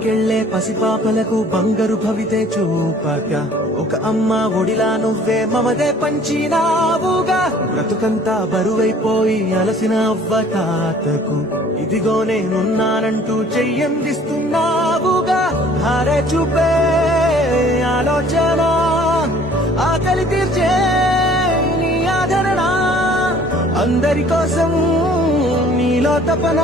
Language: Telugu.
బడికెళ్లే పసిపాపలకు బంగారు భవితే చూపక ఒక అమ్మ ఒడిలా నువ్వే మమదే పంచినావుగా. బ్రతుకంతా బరువైపోయి అలసిన అవ్వ తాతకు ఇదిగో నేనున్నానంటూ చెయ్యందిస్తున్నావుగా. హారే చూపే ఆలోచన ఆకలి తీర్చే నీ ఆదరణ అందరి కోసం నీలో తపన